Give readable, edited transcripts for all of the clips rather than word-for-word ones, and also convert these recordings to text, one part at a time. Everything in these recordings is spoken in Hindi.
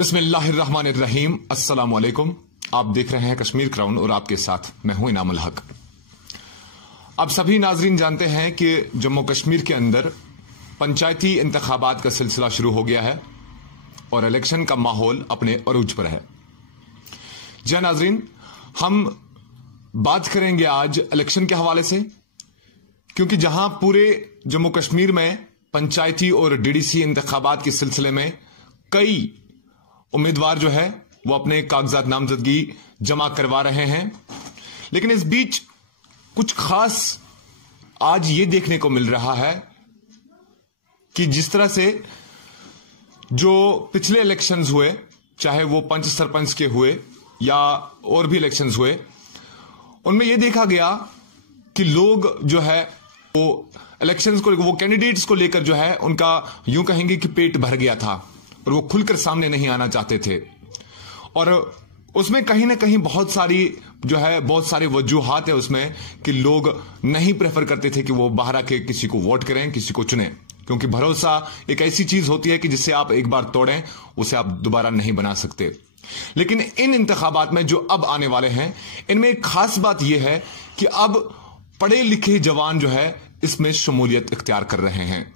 बिस्मिल्लाहिर्रहमानिर्रहीम। अस्सलाम वालेकुम। आप देख रहे हैं कश्मीर क्राउन और आपके साथ मैं हूं इनामुल हक। अब सभी नाजरीन जानते हैं कि जम्मू कश्मीर के अंदर पंचायती इंतखाबात का सिलसिला शुरू हो गया है और इलेक्शन का माहौल अपने अरूज पर है। जी नाजरीन, हम बात करेंगे आज इलेक्शन के हवाले से, क्योंकि जहां पूरे जम्मू कश्मीर में पंचायती और डीडीसी इंतखाबात के सिलसिले में कई उम्मीदवार जो है वो अपने कागजात नामजदगी जमा करवा रहे हैं, लेकिन इस बीच कुछ खास आज ये देखने को मिल रहा है कि जिस तरह से जो पिछले इलेक्शंस हुए, चाहे वो पंच सरपंच के हुए या और भी इलेक्शंस हुए, उनमें यह देखा गया कि लोग जो है वो इलेक्शंस को, वो कैंडिडेट्स को लेकर जो है उनका यूं कहेंगे कि पेट भर गया था और वो खुलकर सामने नहीं आना चाहते थे। और उसमें कहीं ना कहीं बहुत सारे वजूहात है उसमें कि लोग नहीं प्रेफर करते थे कि वो बाहर आके किसी को वोट करें, किसी को चुने, क्योंकि भरोसा एक ऐसी चीज होती है कि जिसे आप एक बार तोड़ें उसे आप दोबारा नहीं बना सकते। लेकिन इन इंतखाबात में जो अब आने वाले हैं, इनमें एक खास बात यह है कि अब पढ़े लिखे जवान जो है इसमें शमूलियत इख्तियार कर रहे हैं।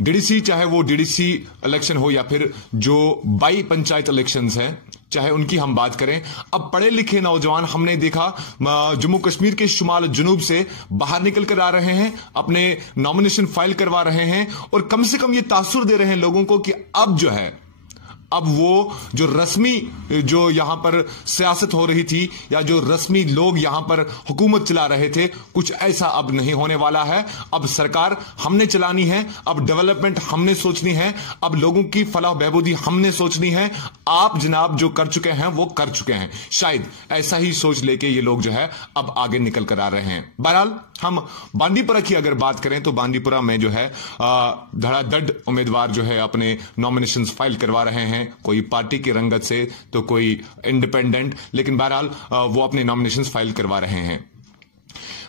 डीडीसी, चाहे वो डीडीसी इलेक्शन हो या फिर जो बाई पंचायत इलेक्शंस हैं, चाहे उनकी हम बात करें, अब पढ़े लिखे नौजवान हमने देखा जम्मू कश्मीर के शुमाल जुनूब से बाहर निकल कर आ रहे हैं, अपने नॉमिनेशन फाइल करवा रहे हैं और कम से कम ये तासुर दे रहे हैं लोगों को कि अब वो जो रस्मी जो यहां पर सियासत हो रही थी या जो रस्मी लोग यहां पर हुकूमत चला रहे थे, कुछ ऐसा अब नहीं होने वाला है। अब सरकार हमने चलानी है, अब डेवलपमेंट हमने सोचनी है, अब लोगों की फलाह बहबूदी हमने सोचनी है। आप जनाब जो कर चुके हैं वो कर चुके हैं। शायद ऐसा ही सोच लेके ये लोग जो है अब आगे निकल कर आ रहे हैं। बहरहाल हम बांदीपुरा की अगर बात करें तो बांदीपुरा में जो है धड़ाधड़ उम्मीदवार जो है अपने नॉमिनेशंस फाइल करवा रहे हैं, कोई पार्टी की रंगत से तो कोई इंडिपेंडेंट, लेकिन बहरहाल वो अपने नॉमिनेशंस फाइल करवा रहे हैं।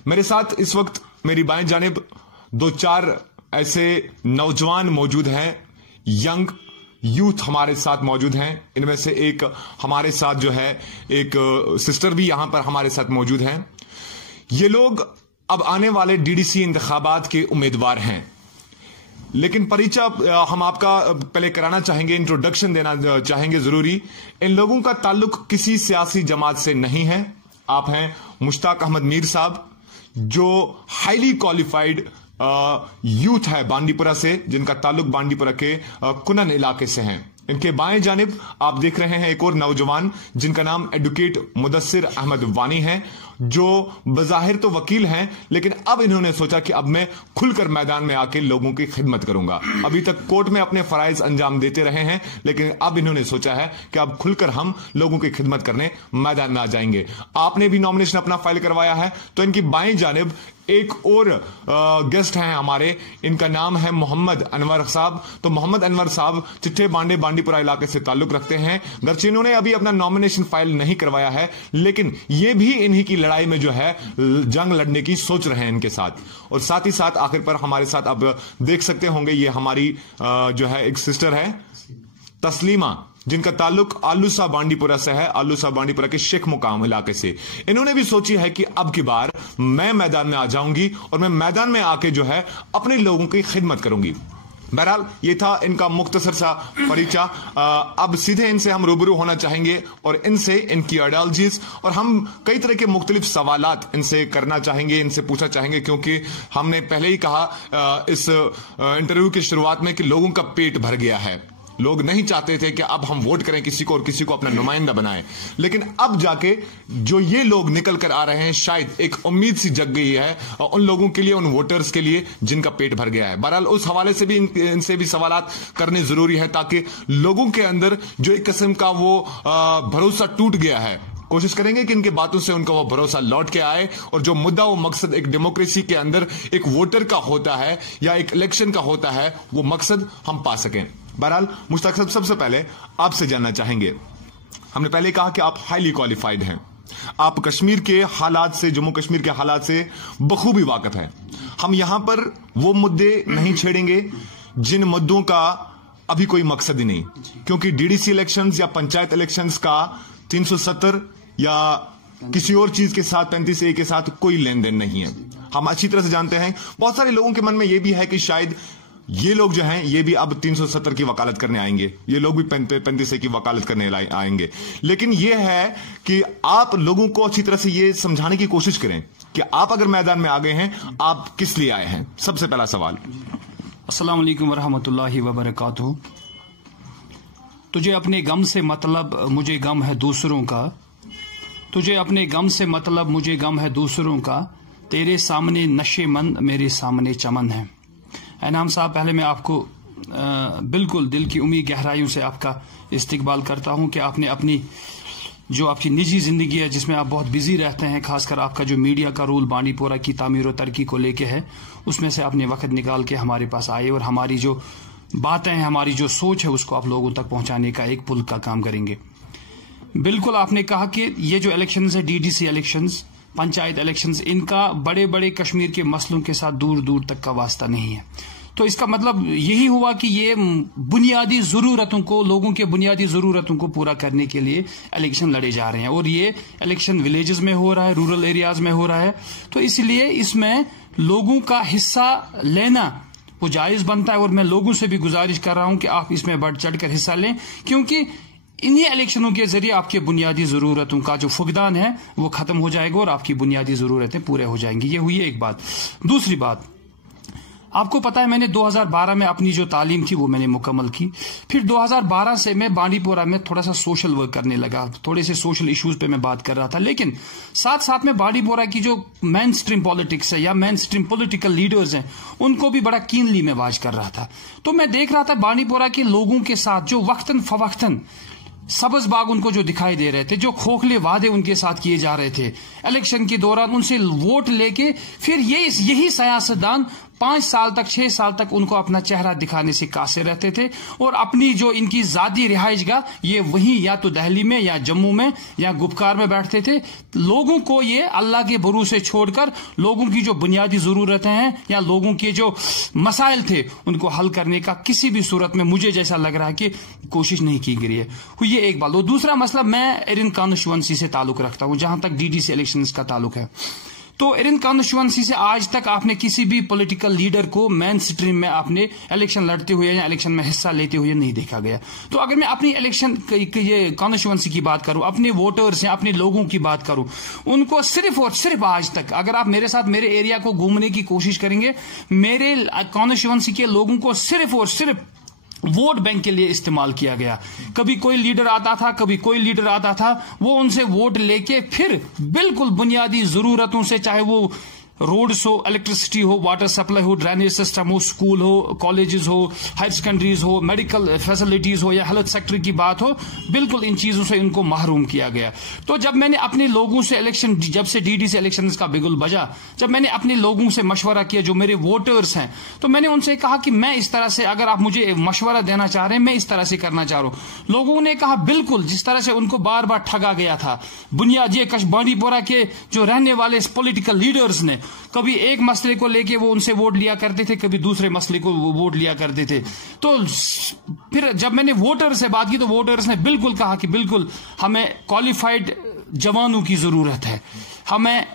मेरे साथ इस वक्त मेरी बाएं जानिब दो चार ऐसे नौजवान मौजूद हैं, यंग यूथ हमारे साथ मौजूद हैं। इनमें से एक हमारे साथ जो है एक सिस्टर भी यहां पर हमारे साथ मौजूद हैं। ये लोग अब आने वाले डीडीसी इंतखाबात के उम्मीदवार हैं, लेकिन परिचय हम आपका पहले कराना चाहेंगे, इंट्रोडक्शन देना चाहेंगे जरूरी। इन लोगों का ताल्लुक किसी सियासी जमात से नहीं है। आप हैं मुश्ताक अहमद मीर साहब, जो हाईली क्वालिफाइड यूथ है बांदीपुरा से, जिनका ताल्लुक बांदीपुरा के कुनन इलाके से हैं। इनके बाएं जानिब आप देख रहे हैं एक और नौजवान जिनका नाम एडवोकेट मुदस्सिर अहमद वानी है, जो बजाहिर तो वकील हैं, लेकिन अब इन्होंने सोचा कि अब मैं खुलकर मैदान में आके लोगों की खिदमत करूंगा। अभी तक कोर्ट में अपने फराइज अंजाम देते रहे हैं, लेकिन अब इन्होंने सोचा है कि अब खुलकर हम लोगों की खिदमत करने मैदान में आ जाएंगे। आपने भी नॉमिनेशन अपना फाइल करवाया है, तो इनकी बाएं जानिब एक और गेस्ट हैं हमारे, इनका नाम है मोहम्मद अनवर साहब। तो मोहम्मद अनवर साहब चिट्ठे बांडे बांडीपुरा इलाके से ताल्लुक रखते हैं। गर्चे इन्होंने अभी अपना नॉमिनेशन फाइल नहीं करवाया है, लेकिन ये भी इन्हीं की लड़ाई में जो है जंग लड़ने की सोच रहे हैं इनके साथ। और साथ ही साथ आखिर पर हमारे साथ अब देख सकते होंगे, ये हमारी जो है एक सिस्टर है तस्लीमा, जिनका ताल्लुक आलूसा बांडीपुरा से है, आलूसा बांडीपुरा के शेख मुकाम इलाके से। इन्होंने भी सोची है कि अब की बार मैं मैदान में आ जाऊंगी और मैं मैदान में आके जो है अपने लोगों की खिदमत करूंगी। बहरहाल ये था इनका मुख्तसर सा परिचय। अब सीधे इनसे हम रूबरू होना चाहेंगे और इनसे इनकी आइडियोलॉजीज और हम कई तरह के मुख्तलिफ सवालात इनसे करना चाहेंगे, इनसे पूछना चाहेंगे, क्योंकि हमने पहले ही कहा इस इंटरव्यू की शुरुआत में कि लोगों का पेट भर गया है। लोग नहीं चाहते थे कि अब हम वोट करें किसी को और किसी को अपना नुमाइंदा बनाएं, लेकिन अब जाके जो ये लोग निकल कर आ रहे हैं, शायद एक उम्मीद सी जग गई है उन लोगों के लिए, उन वोटर्स के लिए जिनका पेट भर गया है। बहरहाल उस हवाले से भी इनसे भी सवालात करने जरूरी है, ताकि लोगों के अंदर जो एक किस्म का वो भरोसा टूट गया है, कोशिश करेंगे कि इनके बातों से उनका वो भरोसा लौट के आए और जो मुद्दा, वो मकसद एक डेमोक्रेसी के अंदर एक वोटर का होता है या एक इलेक्शन का होता है, वो मकसद हम पा सकें। बहरहाल मुश्ताक साहब, सबसे पहले आपसे जानना चाहेंगे, हमने पहले कहा कि आप हाईली क्वालिफाइड हैं, आप कश्मीर के हालात से, जम्मू कश्मीर के हालात से बखूबी वाकिफ हैं। हम यहां पर वो मुद्दे नहीं छेड़ेंगे जिन मुद्दों का अभी कोई मकसद ही नहीं, क्योंकि डीडीसी इलेक्शंस या पंचायत इलेक्शंस का 370 या किसी और चीज के साथ 35A के साथ कोई लेन देन नहीं है। हम अच्छी तरह से जानते हैं, बहुत सारे लोगों के मन में यह भी है कि शायद ये लोग जो हैं ये भी अब 370 की वकालत करने आएंगे, ये लोग भी 35A की वकालत करने आएंगे। लेकिन ये है कि आप लोगों को अच्छी तरह से ये समझाने की कोशिश करें कि आप अगर मैदान में आ गए हैं, आप किस लिए आए हैं। सबसे पहला सवाल। अस्सलाम वालेकुम वरहमतुल्लाहि वबरकातुहू। तुझे अपने गम से मतलब मुझे गम है दूसरों का, तुझे अपने गम से मतलब मुझे गम है दूसरों का, तेरे सामने नशेमंद मेरे सामने चमन है। एनाम साहब, पहले मैं आपको बिल्कुल दिल की उम्मीद गहराइयों से आपका इस्तकबाल करता हूं कि आपने अपनी जो आपकी निजी जिंदगी है जिसमें आप बहुत बिजी रहते हैं, खासकर आपका जो मीडिया का रोल बांडीपोरा की तामीर और तरक्की को लेके है, उसमें से आपने वक्त निकाल के हमारे पास आए और हमारी जो बातें हैं, हमारी जो सोच है, उसको आप लोगों तक पहुंचाने का एक पुल का काम करेंगे। बिल्कुल आपने कहा कि ये जो इलेक्शंस है, डीडीसी इलेक्शंस, पंचायत इलेक्शंस, इनका बड़े बड़े कश्मीर के मसलों के साथ दूर दूर तक का वास्ता नहीं है। तो इसका मतलब यही हुआ कि ये बुनियादी जरूरतों को, लोगों के बुनियादी जरूरतों को पूरा करने के लिए इलेक्शन लड़े जा रहे हैं और ये इलेक्शन विलेजेस में हो रहा है, रूरल एरियाज में हो रहा है। तो इसलिए इसमें लोगों का हिस्सा लेना वो जायज बनता है और मैं लोगों से भी गुजारिश कर रहा हूं कि आप इसमें बढ़ चढ़कर हिस्सा लें, क्योंकि इन्हीं इलेक्शनों के जरिए आपके बुनियादी जरूरतों का जो फुकदान है वो खत्म हो जाएगा और आपकी बुनियादी जरूरतें पूरे हो जाएंगी। ये हुई एक बात। दूसरी बात, आपको पता है मैंने 2012 में अपनी जो तालीम थी वो मैंने मुकम्मल की। फिर 2012 से मैं बांडीपोरा में थोड़ा सा सोशल वर्क करने लगा, थोड़े से सोशल इश्यूज पे मैं बात कर रहा था, लेकिन साथ साथ में बांडीपोरा की जो मेन स्ट्रीम पॉलिटिक्स है या मेन स्ट्रीम पॉलिटिकल लीडर्स हैं उनको भी बड़ा कीनली में वाच कर रहा था। तो मैं देख रहा था बांडीपोरा के लोगों के साथ जो वक्तन फवक्तन सब्ज बाग उनको जो दिखाई दे रहे थे, जो खोखले वादे उनके साथ किए जा रहे थे इलेक्शन के दौरान, उनसे वोट लेके फिर यही सियासतदान 5 साल तक 6 साल तक उनको अपना चेहरा दिखाने से कासे रहते थे और अपनी जो इनकी जाती रिहाइशगाह ये वहीं या तो दिल्ली में या जम्मू में या गुपकार में बैठते थे। लोगों को ये अल्लाह के भरोसे छोड़कर लोगों की जो बुनियादी जरूरतें हैं या लोगों के जो मसाइल थे उनको हल करने का किसी भी सूरत में मुझे जैसा लग रहा है कि कोशिश नहीं की गई है। ये एक बात। और दूसरा मसला, मैं एरिन कॉन्स्टिट्यूएंसी से ताल्लुक रखता हूं जहां तक डीडीसी इलेक्शंस का ताल्लुक है। तो एरिन कॉन्स्टिट्यूएंसी से आज तक आपने किसी भी पॉलिटिकल लीडर को मेन स्ट्रीम में आपने इलेक्शन लड़ते हुए या इलेक्शन में हिस्सा लेते हुए नहीं देखा गया। तो अगर मैं अपनी इलेक्शन ये कॉन्स्टिट्यूएंसी की बात करूं, अपने वोटर्स हैं, अपने लोगों की बात करूं, उनको सिर्फ और सिर्फ आज तक अगर आप मेरे साथ मेरे एरिया को घूमने की कोशिश करेंगे, मेरे कॉन्स्टिट्यूएंसी के लोगों को सिर्फ और सिर्फ वोट बैंक के लिए इस्तेमाल किया गया। कभी कोई लीडर आता था, कभी कोई लीडर आता था, वो उनसे वोट लेके फिर बिल्कुल बुनियादी जरूरतों से, चाहे वो रोड्स हो, इलेक्ट्रिसिटी हो, वाटर सप्लाई हो, ड्रेनेज सिस्टम हो, स्कूल हो, कॉलेजेस हो, हायर सेकेंडरीज हो, मेडिकल फैसिलिटीज हो या हेल्थ सेक्टर की बात हो, बिल्कुल इन चीजों से इनको महरूम किया गया। तो जब मैंने अपने लोगों से इलेक्शन, जब से डीडीसी इलेक्शन का बिगुल बजा, जब मैंने अपने लोगों से मशवरा किया जो मेरे वोटर्स हैं, तो मैंने उनसे कहा कि मैं इस तरह से, अगर आप मुझे मशवरा देना चाह रहे हैं, मैं इस तरह से करना चाह रहा हूं। लोगों ने कहा बिल्कुल, जिस तरह से उनको बार बार ठगा गया था बुनियादी बांडीपोरा के जो रहने वाले पॉलिटिकल लीडर्स ने, कभी एक मसले को लेके वो उनसे वोट लिया करते थे, कभी दूसरे मसले को वो वोट लिया करते थे। तो फिर जब मैंने वोटर से बात की तो वोटर्स ने बिल्कुल कहा कि बिल्कुल हमें क्वालिफाइड जवानों की जरूरत है, हमें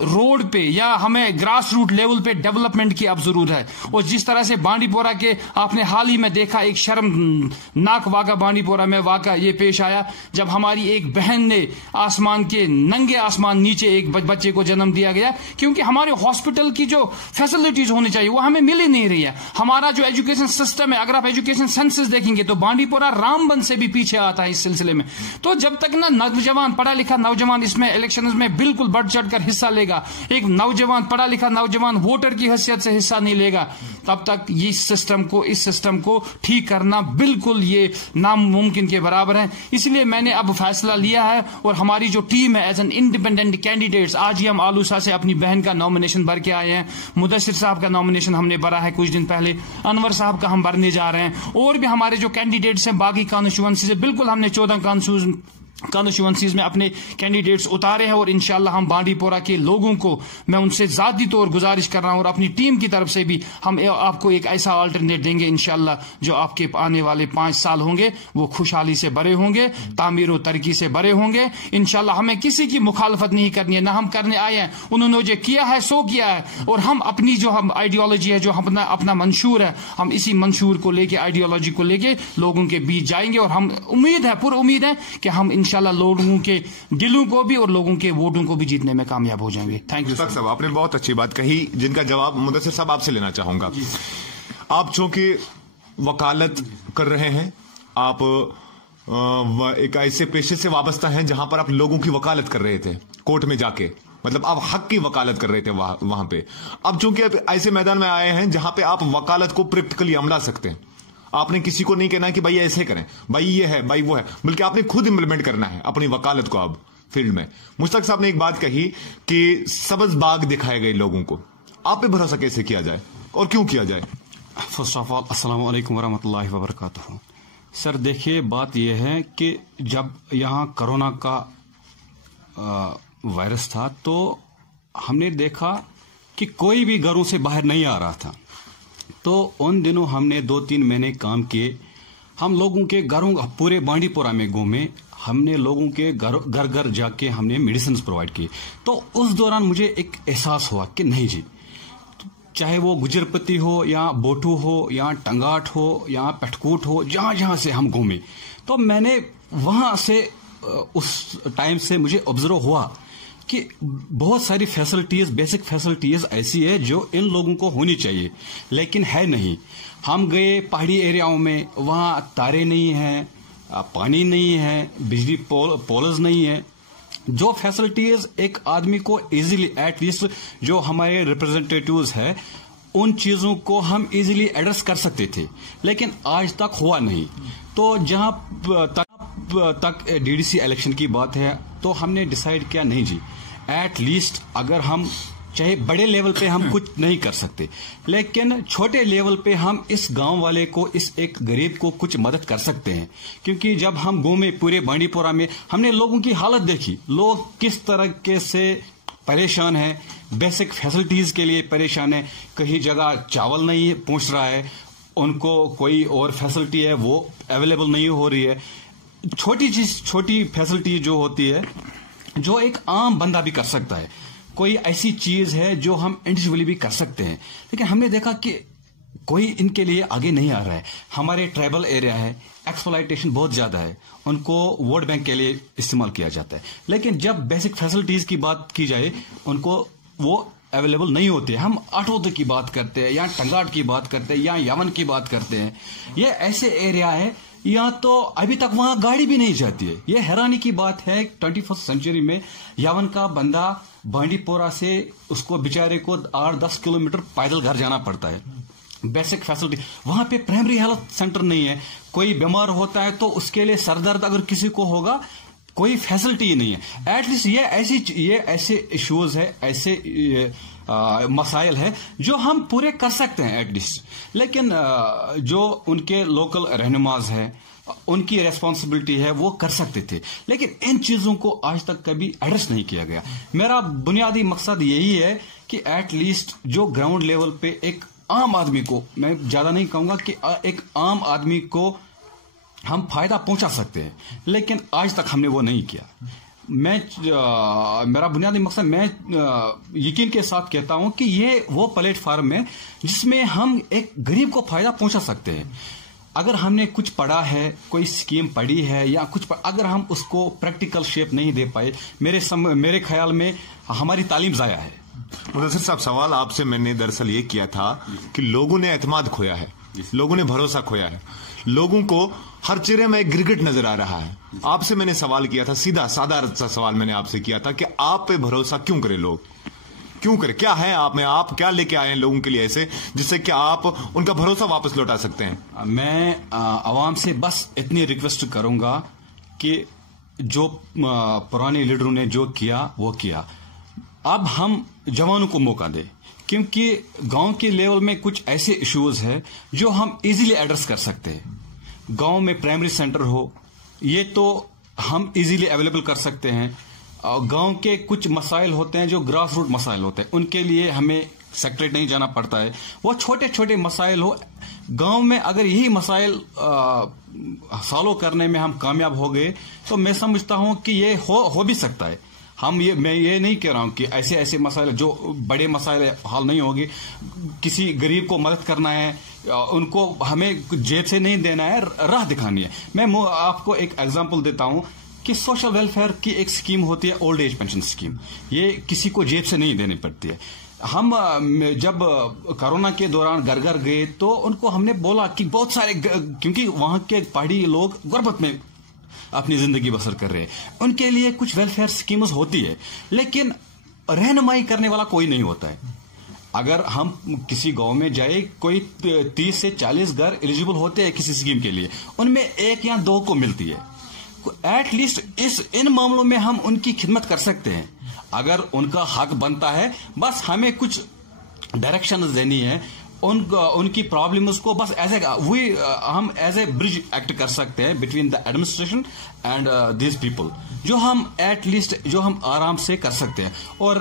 रोड पे या हमें ग्रास रूट लेवल पे डेवलपमेंट की अब जरूरत है। और जिस तरह से बांडीपोरा के आपने हाल ही में देखा, एक शर्मनाक वाक़ा बांडीपोरा में वाक़ा ये पेश आया जब हमारी एक बहन ने आसमान के नंगे आसमान नीचे एक बच्चे को जन्म दिया गया, क्योंकि हमारे हॉस्पिटल की जो फैसिलिटीज होनी चाहिए वो हमें मिल ही नहीं रही है। हमारा जो एजुकेशन सिस्टम है, अगर आप एजुकेशन सेंसस देखेंगे तो बांडीपोरा रामबन से भी पीछे आता है इस सिलसिले में। तो जब तक ना नौजवान, पढ़ा लिखा नौजवान इसमें इलेक्शन में बिल्कुल बढ़ चढ़कर हिस्सा लेगा, एक नौजवान, पढ़ा लिखा नौजवान वोटर की हैसियत से हिस्सा नहीं लेगा, तब तक इस सिस्टम को ठीक करना बिल्कुल ये नामुमकिन के बराबर है। इसलिए मैंने अब फैसला लिया है और हमारी जो टीम है एज एन इंडिपेंडेंट कैंडिडेट्स, आज ही हम आलूसा से अपनी बहन का नॉमिनेशन भर के आए हैं, मुदस्सिर साहब का नॉमिनेशन हमने भरा है कुछ दिन पहले, अनवर साहब का हम भरने जा रहे हैं, और भी हमारे जो कैंडिडेट्स हैं बाकी कॉन्स्टिट्यूएंसी से, बिल्कुल हमने 14 कॉन्स्टिट्यूएंसीज में अपने कैंडिडेट्स उतारे हैं और इंशाल्लाह हम बांडीपोरा के लोगों को मैं उनसे ज़ाती तौर गुजारिश कर रहा हूं और अपनी टीम की तरफ से भी हम आपको एक ऐसा अल्टरनेट देंगे इंशाल्लाह जो आपके आने वाले 5 साल होंगे वो खुशहाली से भरे होंगे, तामीर और तरक्की से भरे होंगे इंशाल्लाह। हमें किसी की मुखालफत नहीं करनी है, ना हम करने आए हैं, उन्होंने जो किया है सो किया है और हम अपनी जो हम आइडियोलॉजी है, जो अपना मंशूर है, हम इसी मंशूर को लेके, आइडियोलॉजी को लेके लोगों के बीच जाएंगे और हम पूरी उम्मीद है कि हम इंशाल्लाह लोगों के दिलों को भी और लोगों के वोटों को भी जीतने में कामयाब हो जाएंगे। थैंक यू साहब, आपने बहुत अच्छी बात कही जिनका जवाब मुदस्सिर साहब आपसे लेना चाहूंगा। आप चूंकि वकालत कर रहे हैं, आप एक ऐसे पेशे से वाबस्ता हैं जहां पर आप लोगों की वकालत कर रहे थे कोर्ट में जाके, मतलब आप हक की वकालत कर रहे थे वहां पे। अब चूंकि आप ऐसे मैदान में आए हैं जहां पे आप वकालत को प्रैक्टिकली अमला सकते हैं, आपने किसी को नहीं कहना कि भाई ऐसे करें, भाई ये है, भाई वो है, बल्कि आपने खुद इंप्लीमेंट करना है अपनी वकालत को अब फील्ड में। मुश्ताक साहब ने एक बात कही कि सब्ज बाग दिखाए गए लोगों को, आप पे भरोसा कैसे किया जाए और क्यों किया जाए? फर्स्ट ऑफ ऑल अस्सलाम वालेकुम वरहमतुल्लाहि वबरकातुहू। सर देखिए, बात यह है कि जब यहाँ कोरोना का वायरस था तो हमने देखा कि कोई भी घरों से बाहर नहीं आ रहा था। तो उन दिनों हमने 2-3 महीने काम किए, हम लोगों के घरों, पूरे बांडीपोरा में घूमे, हमने लोगों के घर घर जाके हमने मेडिसिन प्रोवाइड किए। तो उस दौरान मुझे एक एहसास हुआ कि नहीं जी, चाहे वो गुजरपति हो या बोटू हो या टंगाट हो या पटकूट हो, जहां जहां से हम घूमे, तो मैंने वहां से उस टाइम से मुझे ऑब्जर्व हुआ कि बहुत सारी फैसिलिटीज, बेसिक फैसिलिटीज ऐसी है जो इन लोगों को होनी चाहिए, लेकिन है नहीं। हम गए पहाड़ी एरियाओं में, वहां तारे नहीं है, पानी नहीं है, बिजली पोल्स नहीं है। जो फैसिलिटीज एक आदमी को इजीली, एटलीस्ट जो हमारे रिप्रेजेंटेटिव्स है, उन चीजों को हम इजीली एड्रेस कर सकते थे, लेकिन आज तक हुआ नहीं। तो जहां तक डीडीसी इलेक्शन की बात है तो हमने डिसाइड किया नहीं जी, एट लीस्ट अगर हम चाहे बड़े लेवल पे हम कुछ नहीं कर सकते, लेकिन छोटे लेवल पे हम इस गांव वाले को, इस एक गरीब को कुछ मदद कर सकते हैं। क्योंकि जब हम घूमे पूरे बांडीपोरा में, हमने लोगों की हालत देखी, लोग किस तरह से परेशान हैं, बेसिक फैसिलिटीज के लिए परेशान है। कहीं जगह चावल नहीं पहुंच रहा है, उनको कोई और फैसिलिटी है वो अवेलेबल नहीं हो रही है। छोटी फैसिलिटी जो होती है, जो एक आम बंदा भी कर सकता है, कोई ऐसी चीज है जो हम इंडिविजुअली भी कर सकते हैं, लेकिन हमने देखा कि कोई इनके लिए आगे नहीं आ रहा है। हमारे ट्राइबल एरिया है, एक्सप्लॉयटेशन बहुत ज्यादा है, उनको वोट बैंक के लिए इस्तेमाल किया जाता है, लेकिन जब बेसिक फैसिलिटीज की बात की जाए उनको वो अवेलेबल नहीं होते हैं। हम आठवद की बात करते हैं या टंगाट की बात करते हैं या यमन की बात करते हैं, ये ऐसे एरिया है या तो अभी तक वहां गाड़ी भी नहीं जाती है। ये हैरानी की बात है 21st सेंचुरी में यमन का बंदा बांडीपोरा से, उसको बेचारे को 8-10 किलोमीटर पैदल घर जाना पड़ता है। बेसिक फैसिलिटी वहां पे, प्राइमरी हेल्थ सेंटर नहीं है, कोई बीमार होता है तो उसके लिए सरदर्द अगर किसी को होगा, कोई फैसिलिटी ही नहीं है। एटलीस्ट ये ऐसे इश्यूज है, ऐसे मसाइल है जो हम पूरे कर सकते हैं एटलीस्ट, लेकिन जो उनके लोकल रहनुमाज है, उनकी रेस्पॉन्सिबिलिटी है, वो कर सकते थे, लेकिन इन चीजों को आज तक कभी एड्रेस नहीं किया गया। मेरा बुनियादी मकसद यही है कि एटलीस्ट जो ग्राउंड लेवल पे एक आम आदमी को, मैं ज्यादा नहीं कहूंगा कि एक आम आदमी को हम फायदा पहुंचा सकते हैं, लेकिन आज तक हमने वो नहीं किया। मेरा बुनियादी मकसद, मैं यकीन के साथ कहता हूं कि ये वो प्लेटफॉर्म है जिसमें हम एक गरीब को फायदा पहुंचा सकते हैं। अगर हमने कुछ पढ़ा है, कोई स्कीम पढ़ी है या कुछ अगर हम उसको प्रैक्टिकल शेप नहीं दे पाए, मेरे ख्याल में हमारी तालीम जाया है। मुदस्सिर साहब, सवाल आपसे मैंने दरअसल ये किया था कि लोगों ने एतमाद खोया है, लोगों ने भरोसा खोया है, लोगों को हर चेहरे में एक गिरगिट नजर आ रहा है। आपसे मैंने सवाल किया था, सीधा सादा सा सवाल मैंने आपसे किया था कि आप पे भरोसा क्यों करें लोग, क्यों करें, क्या है आप में, आप क्या लेके आए हैं लोगों के लिए ऐसे जिससे कि आप उनका भरोसा वापस लौटा सकते हैं? मैं आवाम से बस इतनी रिक्वेस्ट करूंगा कि जो पुराने लीडरों ने जो किया वो किया, अब हम जवानों को मौका दें, क्योंकि गांव के लेवल में कुछ ऐसे इश्यूज है जो हम इजीली एड्रेस कर सकते हैं। गांव में प्राइमरी सेंटर हो, ये तो हम इजीली अवेलेबल कर सकते हैं। गांव के कुछ मसाइल होते हैं जो ग्रास रूट मसाइल होते हैं, उनके लिए हमें सेक्रेटरीट नहीं जाना पड़ता है। वो छोटे छोटे मसाइल हो गांव में, अगर यही मसाइल सॉल्व करने में हम कामयाब हो गए तो मैं समझता हूं कि ये हो भी सकता है। मैं ये नहीं कह रहा हूं कि ऐसे ऐसे मसाइल जो बड़े मसाइल हल नहीं होंगे। किसी गरीब को मदद करना है, उनको हमें जेब से नहीं देना है, राह दिखानी है। मैं आपको एक एग्जांपल देता हूं कि सोशल वेलफेयर की एक स्कीम होती है, ओल्ड एज पेंशन स्कीम। ये किसी को जेब से नहीं देनी पड़ती है। हम जब कोरोना के दौरान घर घर गए तो उनको हमने बोला कि बहुत सारे, क्योंकि वहां के पहाड़ी लोग गुर्बत में अपनी जिंदगी बसर कर रहे हैं, उनके लिए कुछ वेलफेयर स्कीम्स होती है, लेकिन रहनुमाई करने वाला कोई नहीं होता है। अगर हम किसी गांव में जाए, कोई 30 से 40 घर एलिजिबल होते हैं किसी स्कीम के लिए, उनमें 1 या 2 को मिलती है। एटलीस्ट इन मामलों में हम उनकी खिदमत कर सकते हैं। अगर उनका हक बनता है, बस हमें कुछ डायरेक्शन देनी है, उनकी प्रॉब्लम्स को बस हम एज ए ब्रिज एक्ट कर सकते हैं between the administration and this people, जो हम आराम से कर सकते हैं। और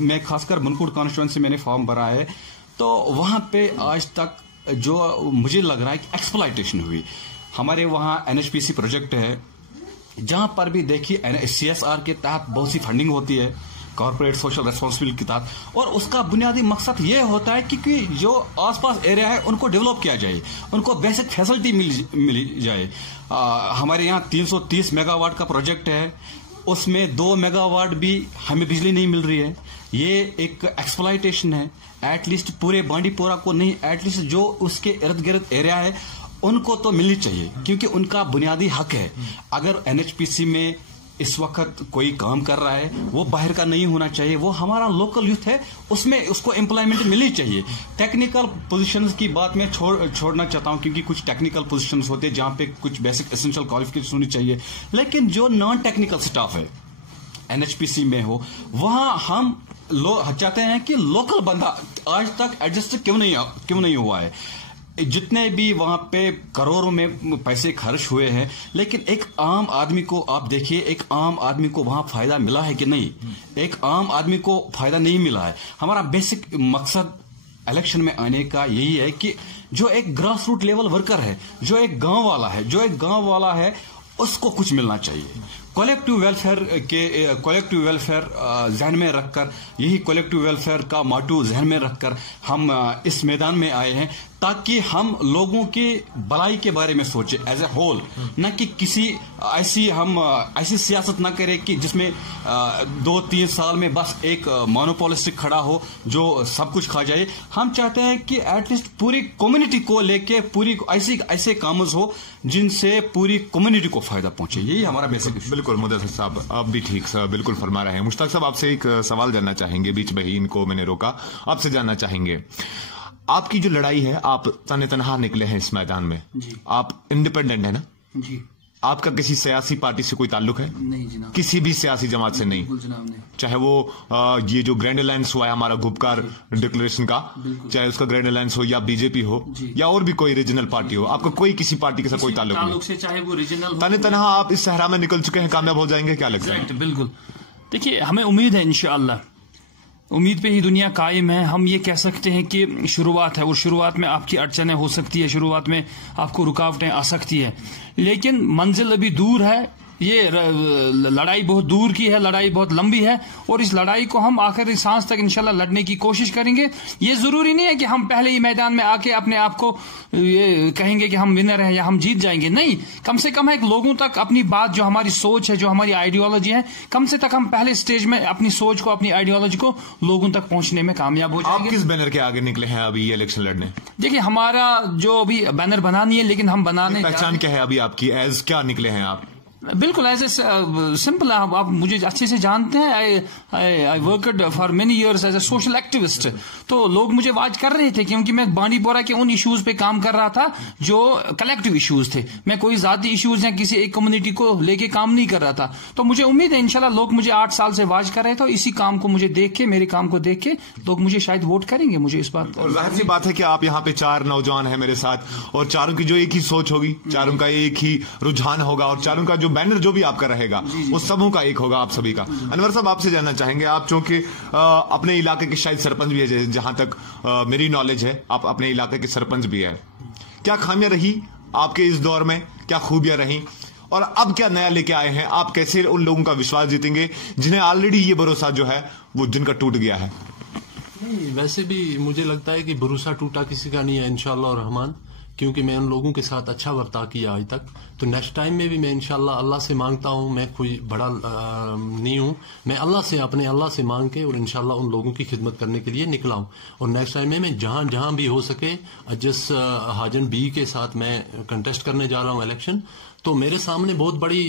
मैं खासकर बनकुड़ कॉन्स्टिट्यूएंसी मैंने फॉर्म भरा है, तो वहां पे आज तक जो मुझे लग रहा है कि एक्सप्लॉयटेशन हुई। हमारे वहां एनएचपीसी प्रोजेक्ट है, जहां पर भी देखिए सीएसआर के तहत बहुत सी फंडिंग होती है, कॉर्पोरेट सोशल रेस्पॉन्सिबिलिटी के तहत, और उसका बुनियादी मकसद ये होता है कि जो आसपास एरिया है उनको डेवलप किया जाए, उनको बेसिक फैसिलिटी मिल जाए। हमारे यहाँ 330 मेगावाट का प्रोजेक्ट है, उसमें 2 मेगावाट भी हमें बिजली नहीं मिल रही है। ये एक एक्सप्लॉयटेशन है। एटलीस्ट पूरे बांडीपोरा को नहीं, एटलीस्ट जो उसके इर्द गिर्द एरिया है उनको तो मिलनी चाहिए, क्योंकि उनका बुनियादी हक है। अगर एनएचपीसी में इस वक्त कोई काम कर रहा है, वो बाहर का नहीं होना चाहिए, वो हमारा लोकल यूथ है, उसमें उसको एम्प्लॉयमेंट मिलनी चाहिए। टेक्निकल पोजीशंस की बात मैं छोड़ना चाहता हूं, क्योंकि कुछ टेक्निकल पोजीशंस होते हैं जहां पे कुछ बेसिक एसेंशियल क्वालिफिकेशन होनी चाहिए, लेकिन जो नॉन टेक्निकल स्टाफ है एनएचपीसी में हो, वहां हम चाहते हैं कि लोकल बंदा आज तक एडजस्ट क्यों नहीं हुआ है। जितने भी वहां पे करोड़ों में पैसे खर्च हुए हैं, लेकिन एक आम आदमी को आप देखिए, एक आम आदमी को वहां फायदा मिला है कि नहीं? एक आम आदमी को फायदा नहीं मिला है। हमारा बेसिक मकसद इलेक्शन में आने का यही है कि जो एक ग्रास रूट लेवल वर्कर है, जो एक गांव वाला है, उसको कुछ मिलना चाहिए। कलेक्टिव वेलफेयर ध्यान में रखकर, यही कलेक्टिव वेलफेयर का मोटो ध्यान में रखकर हम इस मैदान में आए हैं, ताकि हम लोगों की भलाई के बारे में सोचें एज ए होल, न कि किसी ऐसी सियासत न करें कि जिसमें 2-3 साल में बस एक मोनोपोलिस्टिक खड़ा हो जो सब कुछ खा जाए। हम चाहते हैं कि एटलीस्ट पूरी कम्युनिटी को लेके पूरी ऐसे काम हो जिनसे पूरी कम्युनिटी को फायदा पहुंचे। यही हमारा बेसिक। बिल्कुल मुदस्सिर साहब, आप भी ठीक बिल्कुल फरमा रहे हैं। मुश्ताक साहब, आपसे एक सवाल जानना चाहेंगे, बीच में ही इनको मैंने रोका, आपसे जानना चाहेंगे, आपकी जो लड़ाई है, आप तने तनहा निकले हैं इस मैदान में जी। आप इंडिपेंडेंट है ना जी। आपका किसी सियासी पार्टी से कोई ताल्लुक है? नहीं जनाब। किसी भी सियासी जमात से नहीं? जनाब नहीं। चाहे वो ये जो ग्रैंड अलायंस हुआ है हमारा गुपकार डिक्लेरेशन का, चाहे उसका ग्रैंड अलायंस हो या बीजेपी हो या और भी कोई रीजनल पार्टी हो, आपका कोई किसी पार्टी के साथ कोई ताल्लुक नहीं से, चाहे वो रीजनल तने तनहा आप इस सहरा में निकल चुके हैं, कामयाब हो जाएंगे, क्या लगता है? बिल्कुल। देखिए, हमें उम्मीद है, इंशाअल्लाह उम्मीद पे ही दुनिया कायम है। हम ये कह सकते हैं कि शुरुआत है, और शुरुआत में आपकी अड़चनें हो सकती है, शुरुआत में आपको रुकावटें आ सकती है, लेकिन मंजिल अभी दूर है। ये लड़ाई बहुत दूर की है, लड़ाई बहुत लंबी है, और इस लड़ाई को हम आखिरी सांस तक इंशाल्लाह लड़ने की कोशिश करेंगे। ये जरूरी नहीं है कि हम पहले ही मैदान में आके अपने आप को ये कहेंगे कि हम विनर हैं या हम जीत जाएंगे। नहीं, कम से कम है लोगों तक अपनी बात, जो हमारी सोच है, जो हमारी आइडियोलॉजी है, कम से तक हम पहले स्टेज में अपनी सोच को, अपनी आइडियोलॉजी को लोगों तक पहुंचने में कामयाब हो जाएंगे। आप किस बैनर के आगे निकले हैं अभी ये इलेक्शन लड़ने? देखिए, हमारा जो अभी बैनर बना नहीं है, लेकिन हम बनाने, पहचान क्या है अभी आपकी, एज क्या निकले हैं आप? बिल्कुल एज ए सिंपल, आप मुझे अच्छे से जानते हैं। I worked for many years as a social activist. तो लोग मुझे वाच कर रहे थे क्योंकि मैं बांडीपोरा के उन इश्यूज पे काम कर रहा था जो कलेक्टिव इश्यूज थे। मैं कोई जाती इश्यूज या किसी एक कम्युनिटी को लेके काम नहीं कर रहा था। तो मुझे उम्मीद है इंशाल्लाह लोग मुझे 8 साल से वाच कर रहे थे, इसी काम को मुझे देख के, मेरे काम को देख के लोग मुझे शायद वोट करेंगे। मुझे इस बात, और जाहिर सी बात है कि आप यहाँ पे 4 नौजवान हैं मेरे साथ, और चारों की जो एक ही सोच होगी, चारों का एक ही रुझान होगा, और चारों का जो बैनर जो भी आपका रहेगा वो सबों का एक होगा, आप सभी का। अनवर साहब, आपसे जानना चाहेंगे, आप चूंकि अपने इलाके के शायद सरपंच भी है, जहां तक मेरी नॉलेज है आप अपने इलाके के सरपंच भी है, क्या खामियां रही आपके इस दौर में, क्या खूबियां रही, और अब क्या नया लेके आए हैं? आप कैसे उन लोगों का विश्वास जीतेंगे जिन्हें ऑलरेडी ये भरोसा जो है वो जिनका टूट गया है? नहीं, वैसे भी मुझे लगता है कि भरोसा टूटा किसी का नहीं है इंशाल्लाह और रहमान, क्योंकि मैं उन लोगों के साथ अच्छा बर्ताव किया आज तक। तो नेक्स्ट टाइम में भी मैं इंशाल्लाह अल्लाह से मांगता हूं, मैं कोई बड़ा नहीं हूं, मैं अल्लाह से अपने अल्लाह से मांग के और इंशाल्लाह उन लोगों की खिदमत करने के लिए निकला हूं। और नेक्स्ट टाइम में मैं जहां जहां भी हो सके जिस हाजन बी के साथ मैं कंटेस्ट करने जा रहा हूं इलेक्शन, तो मेरे सामने बहुत बड़ी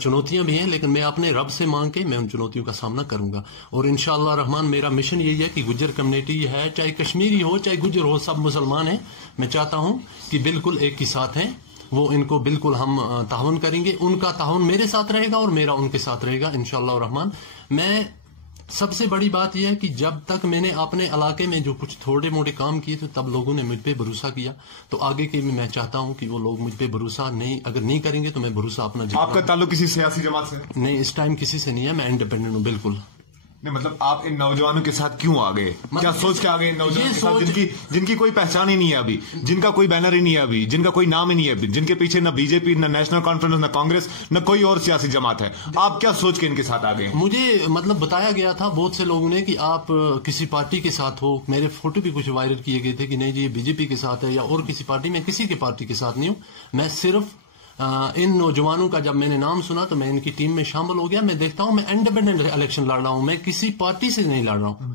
चुनौतियां भी हैं, लेकिन मैं अपने रब से मांग के मैं उन चुनौतियों का सामना करूंगा। और इंशाअल्लाह रहमान मेरा मिशन यही है कि गुज्जर कम्युनिटी है, चाहे कश्मीरी हो चाहे गुज्जर हो, सब मुसलमान हैं। मैं चाहता हूं कि बिल्कुल एक ही साथ हैं, वो इनको बिल्कुल हम ताउन करेंगे, उनका ताउन मेरे साथ रहेगा और मेरा उनके साथ रहेगा इंशाअल्लाह रहमान। मैं सबसे बड़ी बात यह है कि जब तक मैंने अपने इलाके में जो कुछ थोड़े मोटे काम किए थे तब लोगों ने मुझ पे भरोसा किया, तो आगे के भी मैं चाहता हूं कि वो लोग मुझ पे भरोसा अगर नहीं करेंगे तो मैं भरोसा अपना आपका ताल्लुक किसी सियासी जमात से? नहीं, इस टाइम किसी से नहीं है, मैं इंडिपेंडेंट हूं बिल्कुल। नहीं, मतलब आप इन नौजवानों के साथ क्यों आ गए? क्या सोच के आ गए इन नौजवानों के साथ जिनकी कोई पहचान ही नहीं है अभी, जिनका कोई बैनर ही नहीं है अभी, जिनका कोई नाम ही नहीं है अभी, जिनके पीछे न बीजेपी, न नेशनल कॉन्फ्रेंस, न कांग्रेस, न कोई और सियासी जमात है? आप क्या सोच के इनके साथ आ गए? मुझे मतलब बताया गया था बहुत से लोगों ने कि आप किसी पार्टी के साथ हो, मेरे फोटो भी कुछ वायरल किए गए थे कि नहीं जी ये बीजेपी के साथ है या और किसी पार्टी में, किसी के पार्टी के साथ नहीं हूं मैं। सिर्फ इन नौजवानों का जब मैंने नाम सुना तो मैं इनकी टीम में शामिल हो गया। मैं देखता हूं मैं इंडिपेंडेंट इलेक्शन लड़ रहा हूं, मैं किसी पार्टी से नहीं लड़ रहा हूं।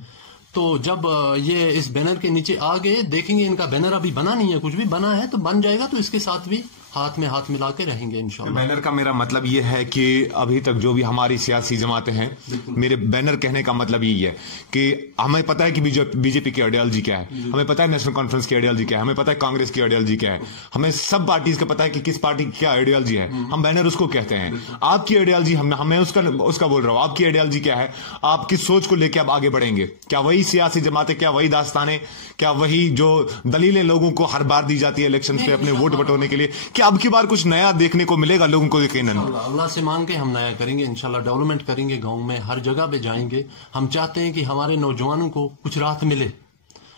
तो जब ये इस बैनर के नीचे आ गए, देखेंगे इनका बैनर अभी बना नहीं है, कुछ भी बना है तो बन जाएगा, तो इसके साथ भी हाथ में हाथ मिला के रहेंगे इंशाल्लाह। बैनर का मेरा मतलब ये है कि अभी तक जो भी हमारी सियासी जमातें हैं, मेरे बैनर कहने का मतलब यही है कि हमें पता है कि बीजेपी की आइडियोलॉजी क्या है, हमें पता है नेशनल कॉन्फ्रेंस की आइडियोलॉजी क्या है, हमें पता है कांग्रेस की आइडियोलॉजी क्या है, हमें सब पार्टीज का पता है कि किस पार्टी की क्या आइडियोलॉजी है, हम बैनर उसको कहते हैं। आपकी आइडियोलॉजी हमें उसका बोल रहा हूं, आपकी आइडियोलॉजी क्या है, आप किस सोच को लेकर आप आगे बढ़ेंगे? क्या वही सियासी जमातें, क्या वही दास्तानें, क्या वही जो दलीलें लोगों को हर बार दी जाती है इलेक्शन पे अपने वोट बटोरने के लिए, क्या अब की बार कुछ नया देखने को मिलेगा लोगों को? यकीनन अल्लाह से मांग के हम नया करेंगे इंशाल्लाह, डेवलपमेंट करेंगे, गांव में हर जगह पे जाएंगे। हम चाहते हैं कि हमारे नौजवानों को कुछ राहत मिले,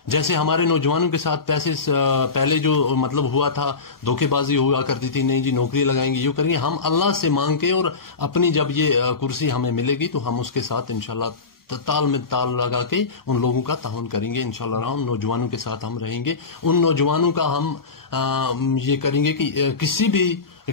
जैसे हमारे नौजवानों के साथ पैसे पहले जो मतलब हुआ था, धोखेबाजी हुआ करती थी, नहीं जी नौकरी लगाएंगे, यूं करेंगे। हम अल्लाह से मांग के और अपनी जब ये कुर्सी हमें मिलेगी तो हम उसके साथ इंशाल्लाह ताल में ताल लगा के उन लोगों का ताउन करेंगे इंशाल्लाह। उन नौजवानों के साथ हम रहेंगे, उन नौजवानों का हम ये करेंगे कि किसी भी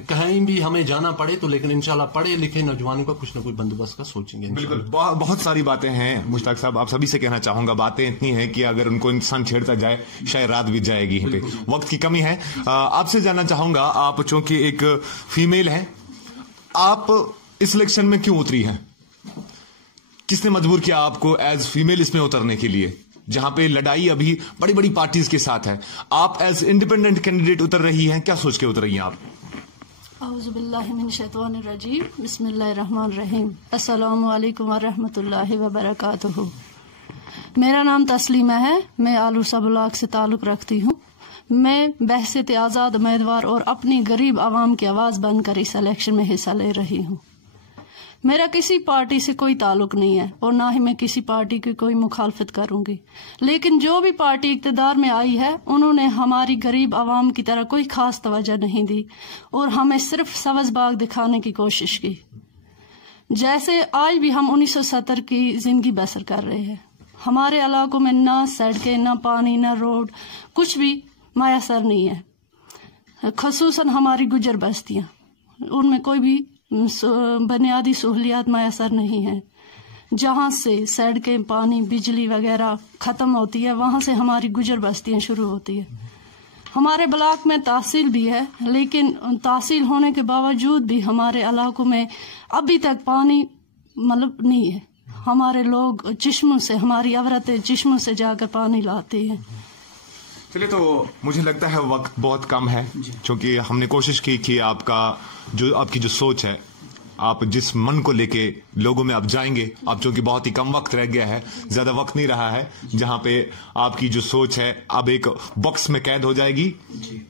कहीं भी हमें जाना पड़े तो, लेकिन इंशाल्लाह पढ़े लिखे नौजवानों का कुछ न कुछ बंदोबस्त का सोचेंगे। बिल्कुल, बहुत सारी बातें हैं मुश्ताक साहब, आप सभी से कहना चाहूंगा, बातें इतनी हैं कि अगर उनको इंसान छेड़ता जाए शायद रात बीत जाएगी। यहीं पे वक्त की कमी है। आपसे जानना चाहूंगा, आप चूंकि एक फीमेल हैं, आप इस इलेक्शन में क्यों उतरी हैं? किसने मजबूर किया आपको एज फीमेल इसमें उतरने के लिए, जहां पे लड़ाई अभी बड़ी बड़ी पार्टीज के साथ है? आप एज इंडिपेंडेंट कैंडिडेट उतर रही हैं, क्या सोच के उतर रही हैं आप? औज़ुबिल्लाहिमिनश्शैतानिर्रजीम, बिस्मिल्लाहिर्रहमानिर्रहीम, अस्सलामु अलैकुम वरहमतुल्लाहि वबरकातुहू। मेरा नाम तस्लीमा है, मैं आलूसा ब्लॉक से ताल्लुक रखती हूँ। मैं बहसियत आज़ाद उम्मीदवार और अपनी गरीब आवाम की आवाज़ बनकर इस इलेक्शन में हिस्सा ले रही हूँ। मेरा किसी पार्टी से कोई ताल्लुक नहीं है और ना ही मैं किसी पार्टी की कोई मुखालफत करूंगी, लेकिन जो भी पार्टी इक़्तिदार में आई है उन्होंने हमारी गरीब आवाम की तरह कोई खास तवज्जो नहीं दी और हमें सिर्फ सब्ज़ बाग दिखाने की कोशिश की। जैसे आज भी हम 1970 की जिंदगी बसर कर रहे हैं। हमारे इलाकों में ना सड़कें, ना पानी, ना रोड, कुछ भी मैसर नहीं है। खसूसन हमारी गुजर बस्तियां, उनमें कोई भी बुनियादी सहूलियात मैसर नहीं है। जहाँ से सड़कें, पानी, बिजली वगैरह ख़त्म होती है, वहाँ से हमारी गुजर बस्तियाँ शुरू होती है। हमारे ब्लॉक में तहसील भी है, लेकिन तहसील होने के बावजूद भी हमारे इलाकों में अभी तक पानी मतलब नहीं है। हमारे लोग चश्मों से, हमारी औरतें चश्मों से जाकर पानी लाती हैं। चलिए, तो मुझे लगता है वक्त बहुत कम है, क्योंकि हमने कोशिश की कि आपकी जो सोच है, आप जिस मन को लेके लोगों में आप जाएंगे, आप चूंकि बहुत ही कम वक्त रह गया है, ज्यादा वक्त नहीं रहा है, जहां पे आपकी जो सोच है अब एक बॉक्स में कैद हो जाएगी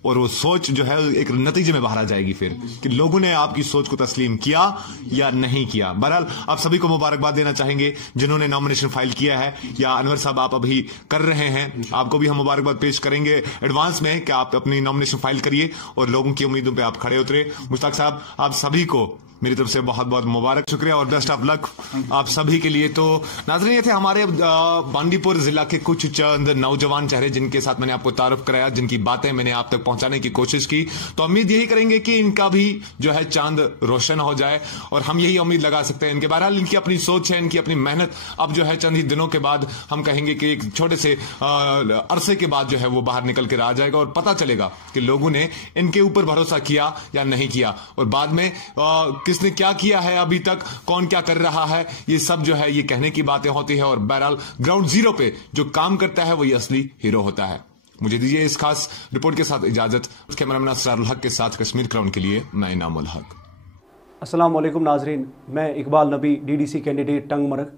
और वो सोच जो है एक नतीजे में बाहर आ जाएगी फिर कि लोगों ने आपकी सोच को तस्लीम किया या नहीं किया। बहरहाल आप सभी को मुबारकबाद देना चाहेंगे जिन्होंने नॉमिनेशन फाइल किया है, या अनवर साहब आप अभी कर रहे हैं, आपको भी हम मुबारकबाद पेश करेंगे एडवांस में कि आप अपनी नॉमिनेशन फाइल करिए और लोगों की उम्मीदों पे आप खड़े उतरे। मुश्ताक साहब, आप सभी को मेरी तरफ से बहुत बहुत मुबारक, शुक्रिया और बेस्ट ऑफ लक आप सभी के लिए। तो नाज़रीन, ये थे हमारे बांदीपुर जिला के कुछ चंद नौजवान चेहरे जिनके साथ मैंने आपको तारुफ कराया, जिनकी बातें मैंने आप तक पहुंचाने की कोशिश की। तो उम्मीद यही करेंगे कि इनका भी जो है चांद रोशन हो जाए और हम यही उम्मीद लगा सकते हैं इनके। बहरहाल इनकी अपनी सोच है, इनकी अपनी मेहनत। अब जो है चंद ही दिनों के बाद हम कहेंगे कि एक छोटे से अरसे के बाद जो है वो बाहर निकल कर आ जाएगा और पता चलेगा कि लोगों ने इनके ऊपर भरोसा किया या नहीं किया, और बाद में किसने क्या किया है अभी तक, कौन क्या कर रहा है, ये सब जो है ये कहने की बातें होती है। और बहरहाल ग्राउंड जीरो पे जो काम करता है वो ये असली हीरो होता है। मुझे दीजिए इस खास रिपोर्ट के साथ इजाजत। कैमरामैन असरारुल हक के साथ कश्मीर क्राउन के लिए मैं इनामुल हक। अस्सलाम वालेकुम नाजरीन, मैं इकबाल नबी, डीडीसी कैंडिडेट टंगमर्ग।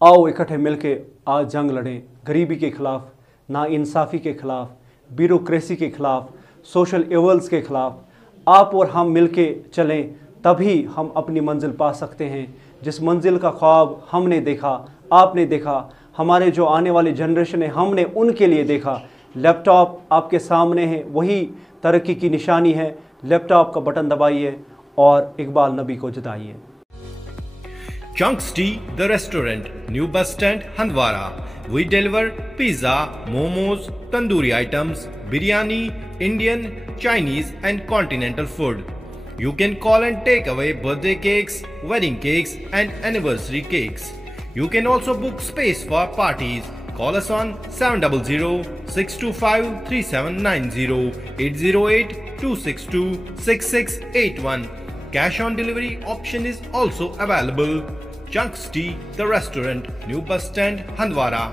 आओ इकट्ठे मिलके आज जंग लड़ें गरीबी के खिलाफ, नाइंसाफ़ी के खिलाफ, ब्यूरोक्रेसी के खिलाफ, सोशल एवल्स के खिलाफ। आप और हम मिलके चलें, तभी हम अपनी मंजिल पा सकते हैं। जिस मंजिल का ख्वाब हमने देखा, आपने देखा, हमारे जो आने वाली जनरेशन है हमने उनके लिए देखा। लैपटॉप आपके सामने है, वही तरक्की की निशानी है। लैपटॉप का बटन दबाइए और इकबाल नबी को जिताइए। Chunks Tea, the restaurant, New Bus Stand, Handwara. We deliver pizza, momos, tandoori items, biryani, Indian, Chinese and continental food. You can call and take away birthday cakes, wedding cakes and anniversary cakes. You can also book space for parties. Call us on 700-625-3790, 808-262-6681. Cash on delivery option is also available. Chunks Tea, the restaurant, New Bus Stand, Handwara.